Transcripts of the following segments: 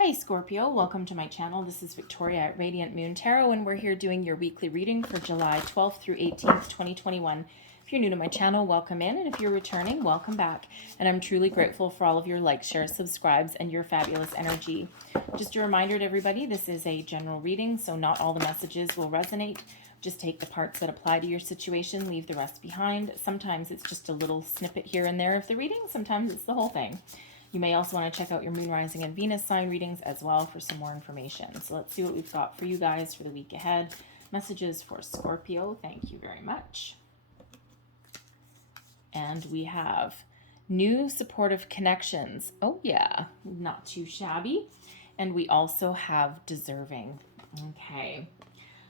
Hey Scorpio, welcome to my channel. This is Victoria at Radiant Moon Tarot, and we're here doing your weekly reading for July 12th through 18th, 2021. If you're new to my channel, welcome in, and if you're returning, welcome back. And I'm truly grateful for all of your likes, shares, subscribes, and your fabulous energy. Just a reminder to everybody, this is a general reading, so not all the messages will resonate. Just take the parts that apply to your situation, leave the rest behind. Sometimes it's just a little snippet here and there of the reading, sometimes it's the whole thing. You may also want to check out your Moon, Rising, and Venus sign readings as well for some more information. So let's see what we've got for you guys for the week ahead. Messages for Scorpio. Thank you very much. And we have new supportive connections. Oh yeah, not too shabby. And we also have deserving. Okay.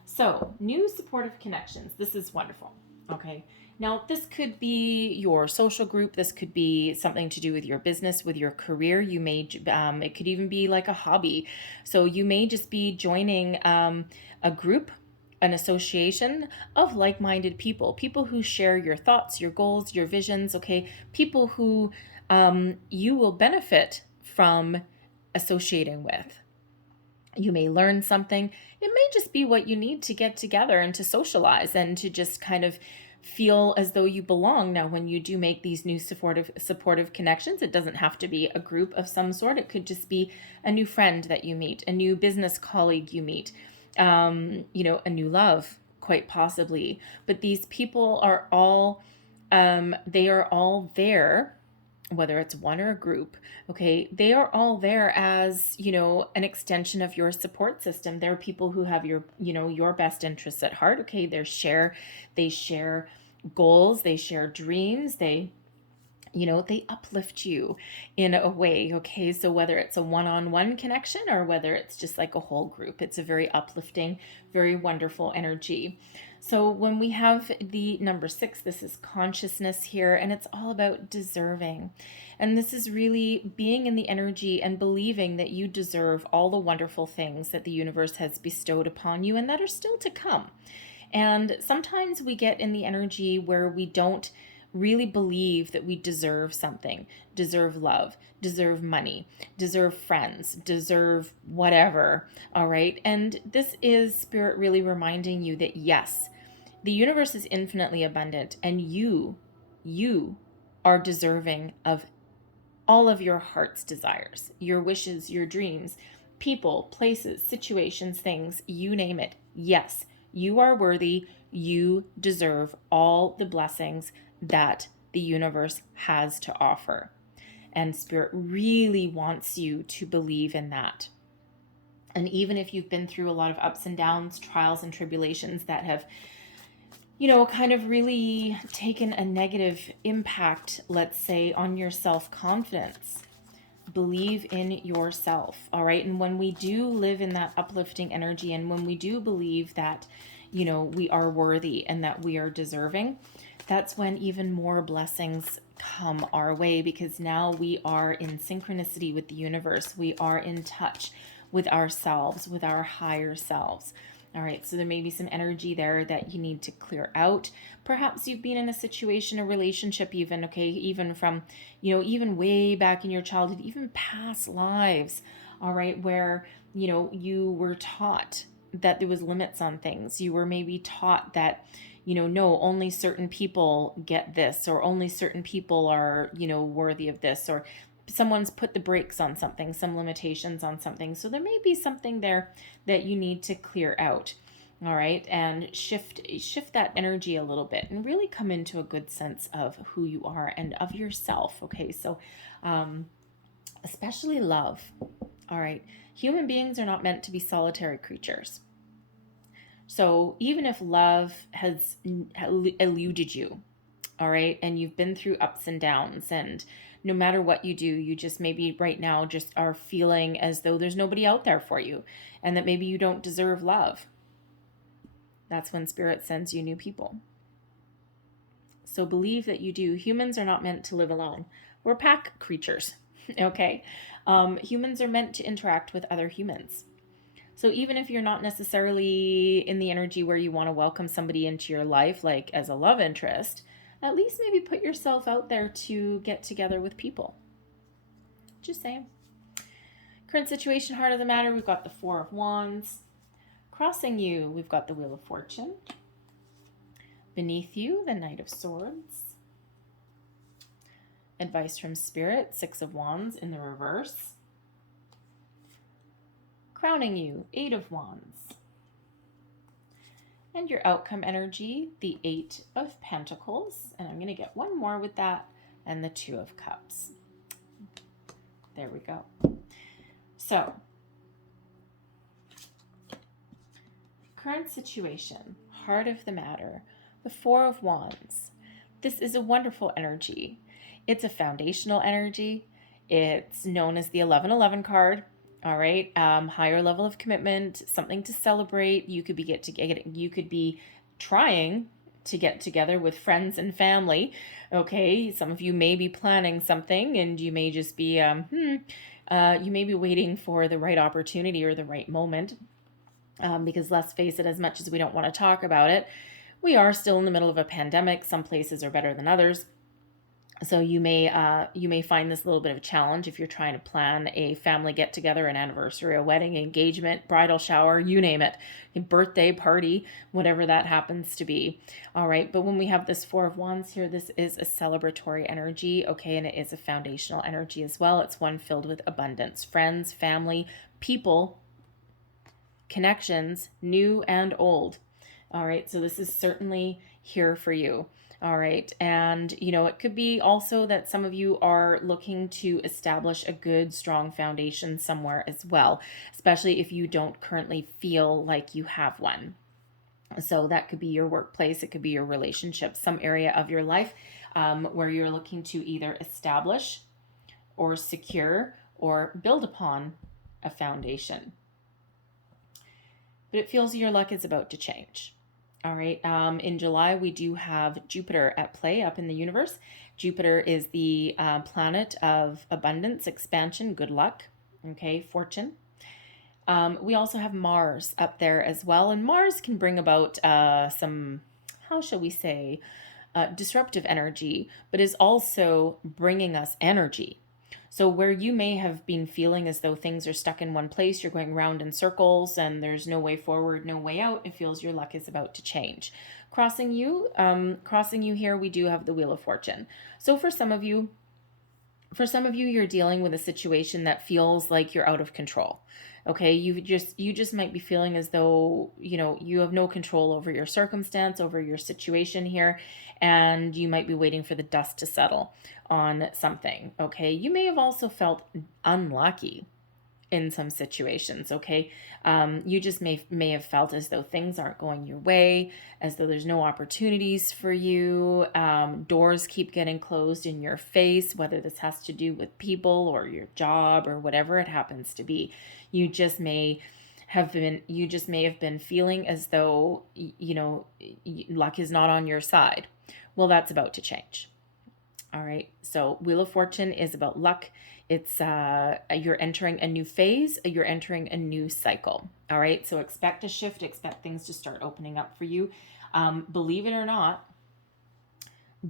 So new supportive connections. This is wonderful. Okay. Now, this could be your social group. This could be something to do with your business, with your career. You may, it could even be like a hobby. So you may just be joining a group, an association of like-minded people, people who share your thoughts, your goals, your visions, okay? People who you will benefit from associating with. You may learn something. It may just be what you need to get together and to socialize and to just kind of feel as though you belong. Now, when you do make these new supportive connections, it doesn't have to be a group of some sort. It could just be a new friend that you meet, a new business colleague you meet, a new love, quite possibly. But these people are all, they are all there, whether it's one or a group, okay, they are all there as, an extension of your support system. There are people who have your best interests at heart, okay? They share goals, they share dreams, they uplift you in a way, okay? So whether it's a one-on-one connection or whether it's just like a whole group, it's a very uplifting, very wonderful energy. So when we have the number 6, this is consciousness here, and it's all about deserving. And this is really being in the energy and believing that you deserve all the wonderful things that the universe has bestowed upon you and that are still to come. And sometimes we get in the energy where we don't really believe that we deserve something, deserve love, deserve money, deserve friends, deserve whatever, all right? And this is Spirit really reminding you that yes, the universe is infinitely abundant and you are deserving of all of your heart's desires, your wishes, your dreams, people, places, situations, things, you name it. Yes, you are worthy. You deserve all the blessings that the universe has to offer. And Spirit really wants you to believe in that. And even if you've been through a lot of ups and downs, trials and tribulations that have, kind of really taken a negative impact, let's say, on your self-confidence, believe in yourself, all right? And when we do live in that uplifting energy, and when we do believe that, we are worthy and that we are deserving, that's when even more blessings come our way, because now we are in synchronicity with the universe. We are in touch with ourselves, with our higher selves. All right, so there may be some energy there that you need to clear out. Perhaps you've been in a situation, a relationship even, okay, even from, even way back in your childhood, even past lives, all right, where, you were taught that there was limits on things. You were maybe taught that, no, only certain people get this, or only certain people are, worthy of this, or someone's put the brakes on something, some limitations on something. So there may be something there that you need to clear out. All right. And shift that energy a little bit and really come into a good sense of who you are and of yourself. Okay. So, especially love. All right. Human beings are not meant to be solitary creatures. So even if love has eluded you, all right, and you've been through ups and downs, and no matter what you do, you just maybe right now just are feeling as though there's nobody out there for you and that maybe you don't deserve love. That's when Spirit sends you new people. So believe that you do. Humans are not meant to live alone. We're pack creatures, okay? Humans are meant to interact with other humans. So even if you're not necessarily in the energy where you want to welcome somebody into your life, like as a love interest, at least maybe put yourself out there to get together with people. Just saying. Current situation, heart of the matter, we've got the Four of Wands. Crossing you, we've got the Wheel of Fortune. Beneath you, the Knight of Swords. Advice from Spirit, Six of Wands in the reverse. Crowning you, Eight of Wands. And your outcome energy, the Eight of Pentacles. And I'm going to get one more with that, and the Two of Cups. There we go. So, current situation, heart of the matter, the Four of Wands. This is a wonderful energy. It's a foundational energy. It's known as the 1111 card. All right, higher level of commitment, something to celebrate. You could be trying to get together with friends and family. Okay, some of you may be planning something, and you may just be you may be waiting for the right opportunity or the right moment. Because let's face it, as much as we don't want to talk about it, we are still in the middle of a pandemic. Some places are better than others. So you may find this a little bit of a challenge if you're trying to plan a family get-together, an anniversary, a wedding, engagement, bridal shower, you name it, a birthday party, whatever that happens to be. All right, but when we have this Four of Wands here, this is a celebratory energy, okay, and it is a foundational energy as well. It's one filled with abundance, friends, family, people, connections, new and old. All right, so this is certainly here for you. All right. And, it could be also that some of you are looking to establish a good, strong foundation somewhere as well, especially if you don't currently feel like you have one. So that could be your workplace. It could be your relationship, some area of your life where you're looking to either establish or secure or build upon a foundation. But it feels your luck is about to change. All right. In July, we do have Jupiter at play up in the universe. Jupiter is the planet of abundance, expansion, good luck, okay, fortune. We also have Mars up there as well. And Mars can bring about some, how shall we say, disruptive energy, but is also bringing us energy. So where you may have been feeling as though things are stuck in one place, you're going round in circles and there's no way forward, no way out, it feels your luck is about to change. Crossing you here, we do have the Wheel of Fortune. So for some of you, you're dealing with a situation that feels like you're out of control. Okay, you just might be feeling as though, you have no control over your circumstance, over your situation here, and you might be waiting for the dust to settle on something. Okay, you may have also felt unlucky in some situations. Okay, you just may have felt as though things aren't going your way, as though there's no opportunities for you. Doors keep getting closed in your face, whether this has to do with people or your job or whatever it happens to be. You just may have been feeling as though luck is not on your side. Well, that's about to change. All right, so Wheel of Fortune is about luck. It's you're entering a new phase, you're entering a new cycle. All right, so expect a shift, expect things to start opening up for you. Believe it or not,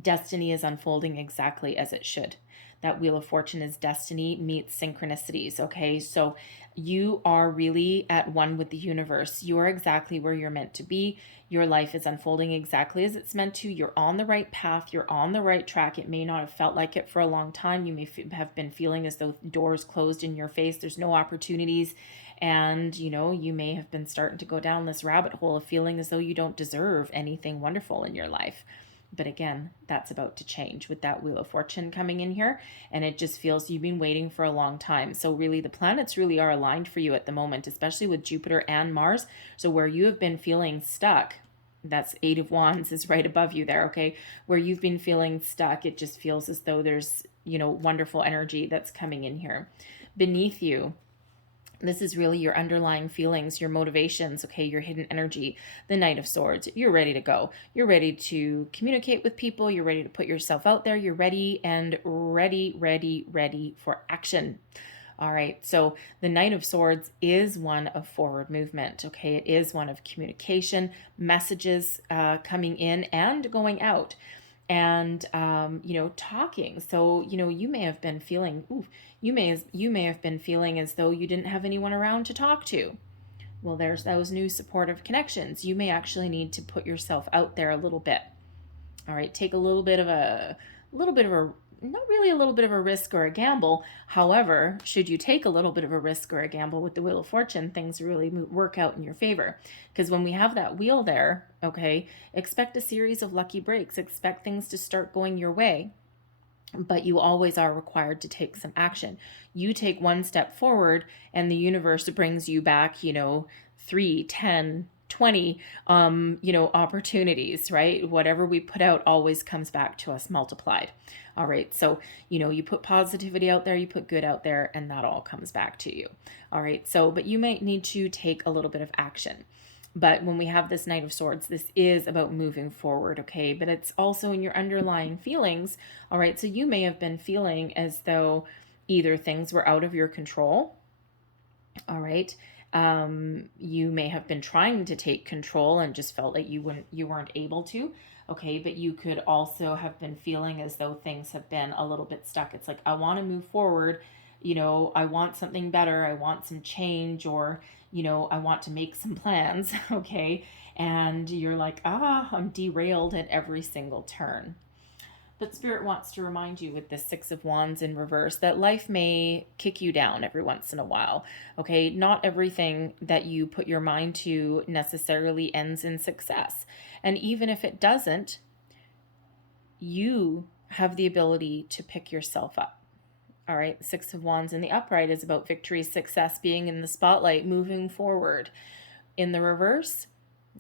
destiny is unfolding exactly as it should. That Wheel of Fortune is destiny meets synchronicities, okay? So you are really at one with the universe. You are exactly where you're meant to be. Your life is unfolding exactly as it's meant to. You're on the right path. You're on the right track. It may not have felt like it for a long time. You may have been feeling as though doors closed in your face. There's no opportunities. And, you may have been starting to go down this rabbit hole of feeling as though you don't deserve anything wonderful in your life. But again, that's about to change with that Wheel of Fortune coming in here. And it just feels you've been waiting for a long time. So really, the planets really are aligned for you at the moment, especially with Jupiter and Mars. So where you have been feeling stuck, that's Eight of Wands is right above you there, okay? Where you've been feeling stuck, it just feels as though there's, wonderful energy that's coming in here. Beneath you, this is really your underlying feelings, your motivations, okay, your hidden energy, the Knight of Swords. You're ready to go. You're ready to communicate with people. You're ready to put yourself out there. You're ready for action. All right, so the Knight of Swords is one of forward movement, okay? It is one of communication, messages coming in and going out. and talking. So you may have been feeling, you may have been feeling as though you didn't have anyone around to talk to. Well, there's those new supportive connections. You may actually need to put yourself out there a little bit. All right, take a little bit of a not really a little bit of a risk or a gamble. However, should you take a little bit of a risk or a gamble with the Wheel of Fortune, things really work out in your favor. Because when we have that wheel there, okay, expect a series of lucky breaks. Expect things to start going your way. But you always are required to take some action. You take one step forward, and the universe brings you back, 3, 10, 20 opportunities, right? Whatever we put out always comes back to us multiplied. All right, so you put positivity out there, you put good out there, and that all comes back to you. All right, so but you might need to take a little bit of action. But when we have this Knight of Swords, this is about moving forward, okay? But it's also in your underlying feelings. All right, so you may have been feeling as though either things were out of your control. All right, you may have been trying to take control and just felt like you weren't able to. Okay, but you could also have been feeling as though things have been a little bit stuck. It's like, I want to move forward, I want something better, I want some change, or I want to make some plans. Okay, and you're like, I'm derailed at every single turn. But Spirit wants to remind you with the Six of Wands in reverse that life may kick you down every once in a while. Okay, not everything that you put your mind to necessarily ends in success. And even if it doesn't, you have the ability to pick yourself up. All right, Six of Wands in the upright is about victory, success, being in the spotlight, moving forward. In the reverse,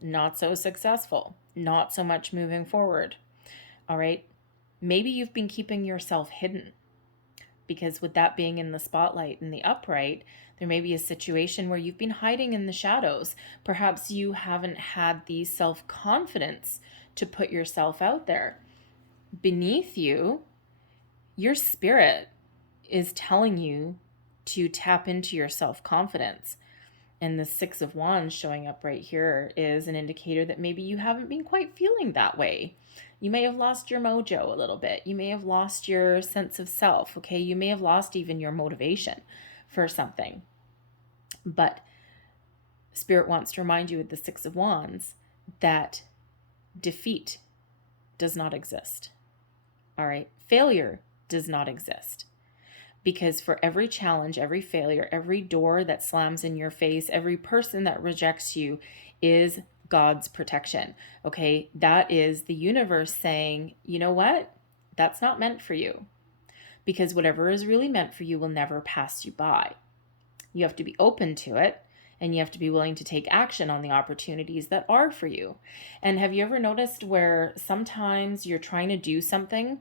not so successful, not so much moving forward. All right, maybe you've been keeping yourself hidden, because with that being in the spotlight in the upright, there may be a situation where you've been hiding in the shadows. Perhaps you haven't had the self-confidence to put yourself out there. Beneath you, your spirit is telling you to tap into your self-confidence. And the Six of Wands showing up right here is an indicator that maybe you haven't been quite feeling that way. You may have lost your mojo a little bit. You may have lost your sense of self, okay? You may have lost even your motivation for something. But Spirit wants to remind you with the Six of Wands that defeat does not exist. All right? Failure does not exist. Because for every challenge, every failure, every door that slams in your face, every person that rejects you is God's protection. Okay, that is the universe saying, you know what? That's not meant for you. Because whatever is really meant for you will never pass you by. You have to be open to it, and you have to be willing to take action on the opportunities that are for you. And have you ever noticed where sometimes you're trying to do something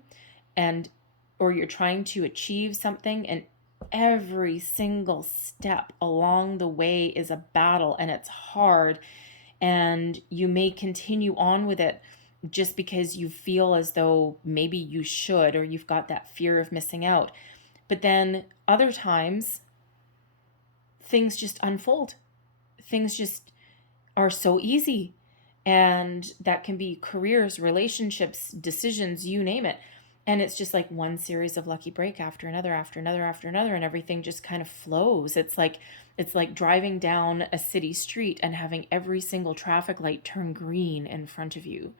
or you're trying to achieve something, and every single step along the way is a battle and it's hard, and you may continue on with it just because you feel as though maybe you should, or you've got that fear of missing out. But then other times, things just unfold. Things just are so easy. And that can be careers, relationships, decisions, you name it. And it's just like one series of lucky break after another, after another, after another, and everything just kind of flows. It's like driving down a city street and having every single traffic light turn green in front of you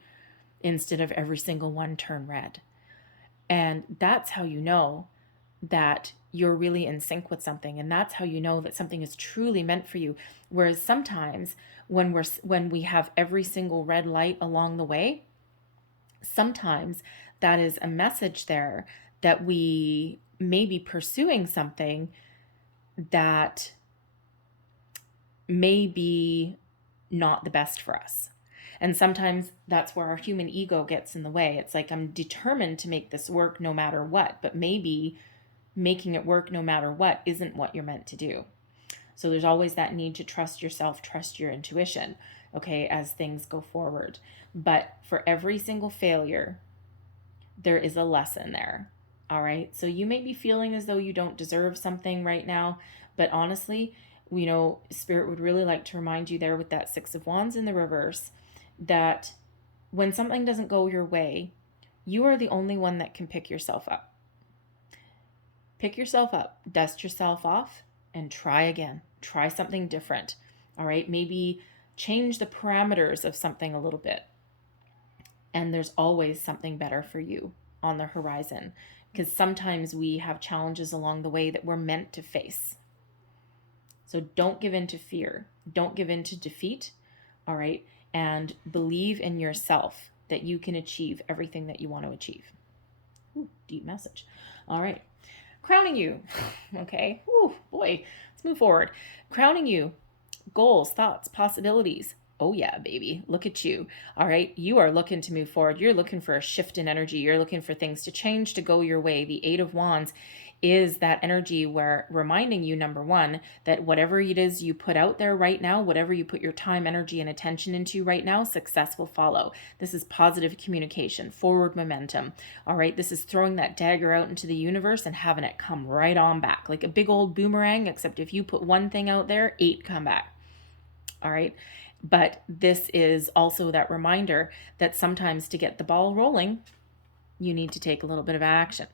instead of every single one turn red. And that's how you know that you're really in sync with something, and that's how you know that something is truly meant for you. Whereas sometimes when we have every single red light along the way, sometimes that is a message there that we may be pursuing something that may be not the best for us. And sometimes that's where our human ego gets in the way. It's like, I'm determined to make this work no matter what, but maybe making it work no matter what isn't what you're meant to do. So there's always that need to trust yourself, trust your intuition, okay, as things go forward. But for every single failure, there is a lesson there. All right. So you may be feeling as though you don't deserve something right now, but honestly, Spirit would really like to remind you there with that Six of Wands in the reverse that when something doesn't go your way, You are the only one that can pick yourself up. Pick yourself up, dust yourself off, and try again. Try something different. All right, maybe change the parameters of something a little bit. And there's always something better for you on the horizon, because sometimes we have challenges along the way that we're meant to face. So don't give in to fear. Don't give in to defeat. All right, and believe in yourself that you can achieve everything that you want to achieve. Ooh, deep message. All right. Crowning you. Okay. Ooh, boy. Let's move forward. Crowning you. Goals, thoughts, possibilities. Oh yeah, baby. Look at you. All right. You are looking to move forward. You're looking for a shift in energy. You're looking for things to change, to go your way. The Eight of Wands is that energy where reminding you, number one, that whatever it is you put out there right now, whatever you put your time, energy, and attention into right now, success will follow. This is positive communication, forward momentum. All right. This is throwing that dagger out into the universe and having it come right on back like a big old boomerang, except if you put one thing out there, 8 come back. All right. But this is also that reminder that sometimes to get the ball rolling, you need to take a little bit of action.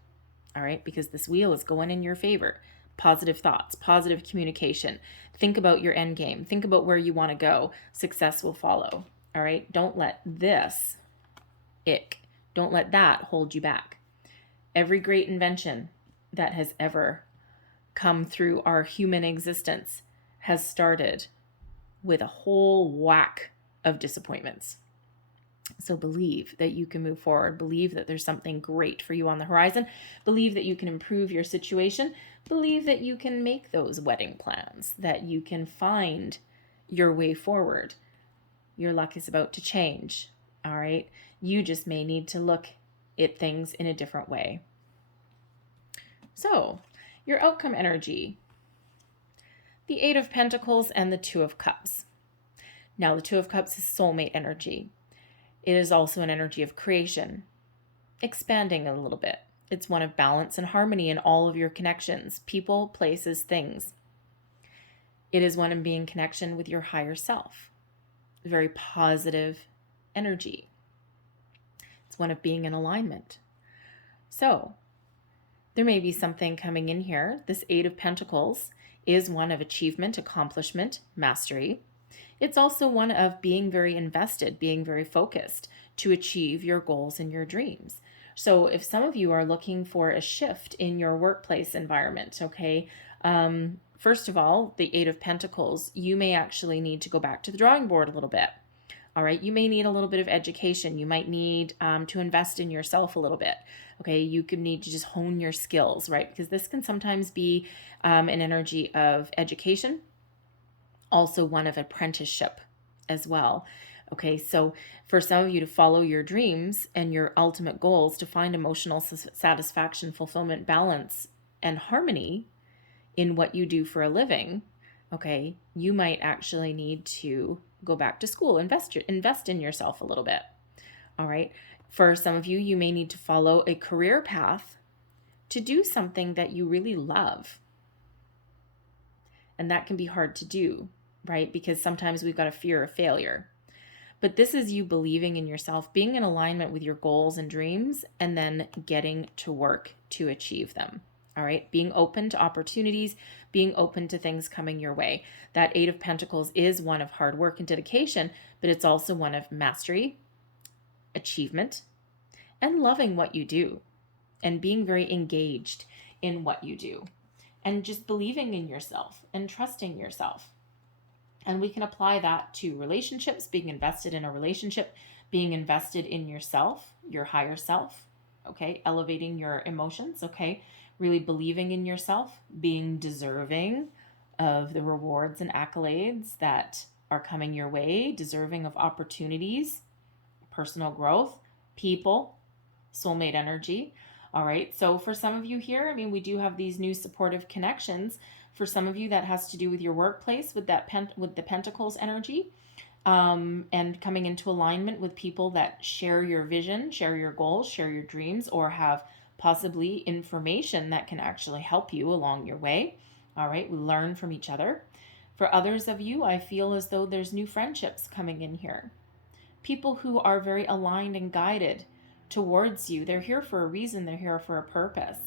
All right, because this wheel is going in your favor. Positive thoughts, positive communication. Think about your end game. Think about where you want to go. Success will follow. All right, don't let this don't let that hold you back. Every great invention that has ever come through our human existence has started with a whole whack of disappointments. So believe that you can move forward. Believe that there's something great for you on the horizon. Believe that you can improve your situation. Believe that you can make those wedding plans, that you can find your way forward. Your luck is about to change. All right. You just may need to look at things in a different way. So your outcome energy, the Eight of Pentacles and the Two of Cups. Now the Two of Cups is soulmate energy. It is also an energy of creation, expanding a little bit. It's one of balance and harmony in all of your connections, people, places, things. It is one of being in connection with your higher self, very positive energy. It's one of being in alignment. So there may be something coming in here. This Eight of Pentacles is one of achievement, accomplishment, mastery. It's also one of being very invested, being very focused to achieve your goals and your dreams. So if some of you are looking for a shift in your workplace environment, okay, first of all, the Eight of Pentacles, you may actually need to go back to the drawing board a little bit. All right, you may need a little bit of education. You might need to invest in yourself a little bit. Okay, you could need to just hone your skills, right? Because this can sometimes be an energy of education, also one of apprenticeship as well. Okay, so for some of you to follow your dreams and your ultimate goals, to find emotional satisfaction, fulfillment, balance, and harmony in what you do for a living, okay, you might actually need to go back to school, invest in yourself a little bit. All right, for some of you, you may need to follow a career path to do something that you really love. And that can be hard to do, right? Because sometimes we've got a fear of failure. But this is you believing in yourself, being in alignment with your goals and dreams, and then getting to work to achieve them. All right, being open to opportunities, being open to things coming your way. That Eight of Pentacles is one of hard work and dedication, but it's also one of mastery, achievement, and loving what you do, and being very engaged in what you do, and just believing in yourself and trusting yourself. And we can apply that to relationships, being invested in a relationship, being invested in yourself, your higher self, okay, elevating your emotions, okay, really believing in yourself, being deserving of the rewards and accolades that are coming your way, deserving of opportunities, personal growth, people, soulmate energy. All right, so for some of you here, I mean, we do have these new supportive connections. For some of you, that has to do with your workplace, with that with the Pentacles energy, and coming into alignment with people that share your vision, share your goals, share your dreams, or have possibly information that can actually help you along your way. All right, we learn from each other. For others of you, I feel as though there's new friendships coming in here. People who are very aligned and guided towards you. They're here for a reason. They're here for a purpose.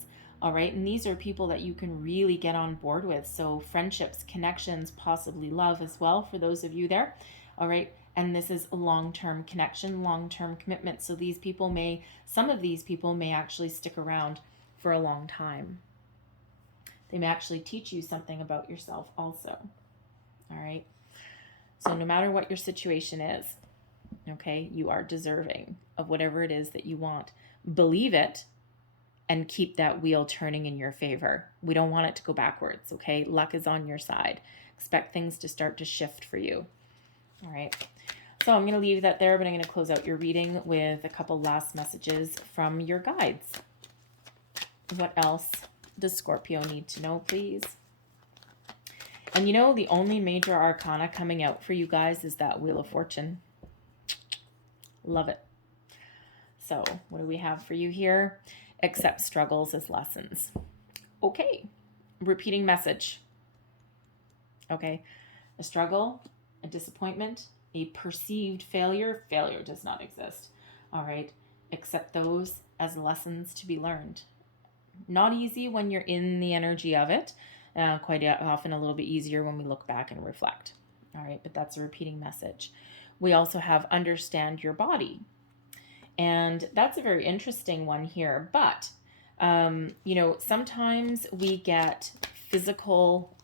All right. And these are people that you can really get on board with. So friendships, connections, possibly love as well for those of you there. All right. And this is a long-term connection, long-term commitment. So these people may, some of these people may actually stick around for a long time. They may actually teach you something about yourself also. All right. So no matter what your situation is, okay, you are deserving of whatever it is that you want. Believe it and keep that wheel turning in your favor. We don't want it to go backwards, okay? Luck is on your side. Expect things to start to shift for you. All right. So I'm going to leave that there, but I'm going to close out your reading with a couple last messages from your guides. What else does Scorpio need to know, please? And you know, the only major arcana coming out for you guys is that Wheel of Fortune. Love it. So what do we have for you here? Accept struggles as lessons. Okay. Repeating message. Okay. A struggle, a disappointment, a perceived failure. Failure does not exist. All right. Accept those as lessons to be learned. Not easy when you're in the energy of it. Quite often a little bit easier when we look back and reflect. All right. But that's a repeating message. We also have understand your body. And that's a very interesting one here. But, you know, sometimes we get physical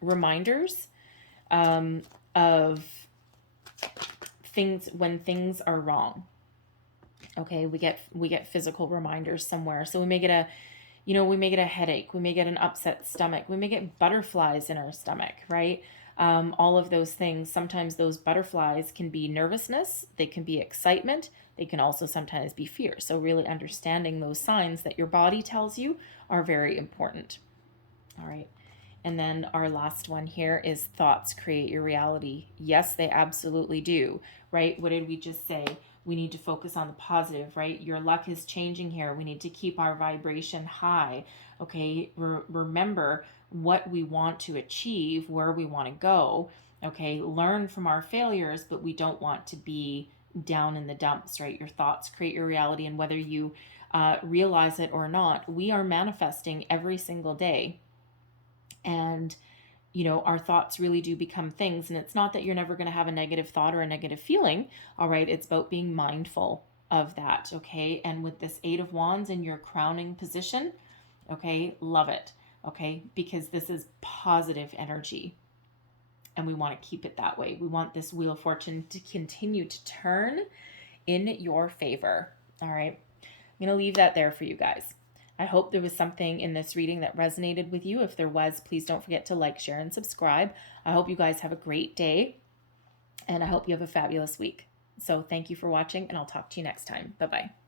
reminders of things when things are wrong. Okay, we get physical reminders somewhere. So we may get a headache. We may get an upset stomach. We may get butterflies in our stomach, right? All of those things. Sometimes those butterflies can be nervousness. They can be excitement. They can also sometimes be fear. So really understanding those signs that your body tells you are very important. All right. And then our last one here is thoughts create your reality. Yes, they absolutely do, right? What did we just say? We need to focus on the positive, right? Your luck is changing here. We need to keep our vibration high. Okay. Remember what we want to achieve, where we want to go. Okay. Learn from our failures, but we don't want to be down in the dumps, right? Your thoughts create your reality. And whether you realize it or not, we are manifesting every single day. And, you know, our thoughts really do become things. And it's not that you're never going to have a negative thought or a negative feeling. All right. It's about being mindful of that. Okay. And with this 8 of Wands in your crowning position, okay, love it. Okay. Because this is positive energy. And we want to keep it that way. We want this Wheel of Fortune to continue to turn in your favor. All right. I'm going to leave that there for you guys. I hope there was something in this reading that resonated with you. If there was, please don't forget to like, share, and subscribe. I hope you guys have a great day. And I hope you have a fabulous week. So thank you for watching, and I'll talk to you next time. Bye-bye.